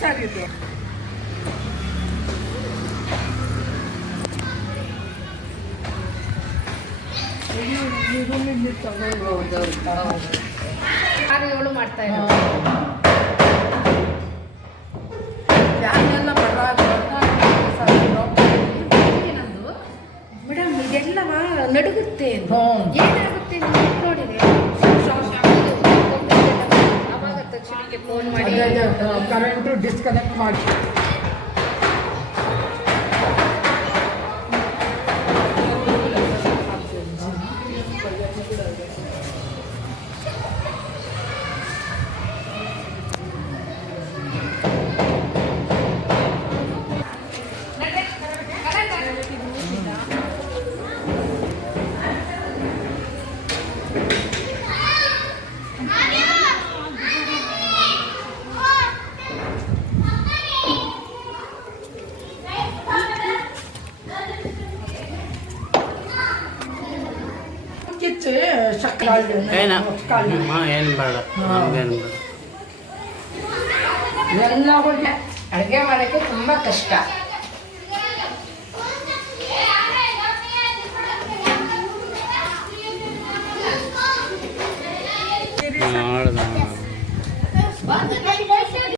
ಸಾರಿದ್ದು ಏಳು ಮಾಡ್ತಾ ಇರೋದು ಫ್ಯಾನೆಲ್ಲ ಮೇಡಮ್ ಇದೆಲ್ಲ ನಡುಗುತ್ತೆ ಏನಾಗುತ್ತೆ ನೋಡಿದೆ ಅವಾಗ ತಕ್ಷಣಕ್ಕೆ ಫೋನ್ ಮಾಡಿ ಕರೆಂಟು ಡಿಸ್ಕನೆಕ್ಟ್ ಮಾಡಿ ಏನು ಬೇಡ ನಮ್ಗೇನು ಬೇಡ ಎಲ್ಲ ಅಡುಗೆ ಮಾಡೋಕ್ಕೆ ತುಂಬ ಕಷ್ಟ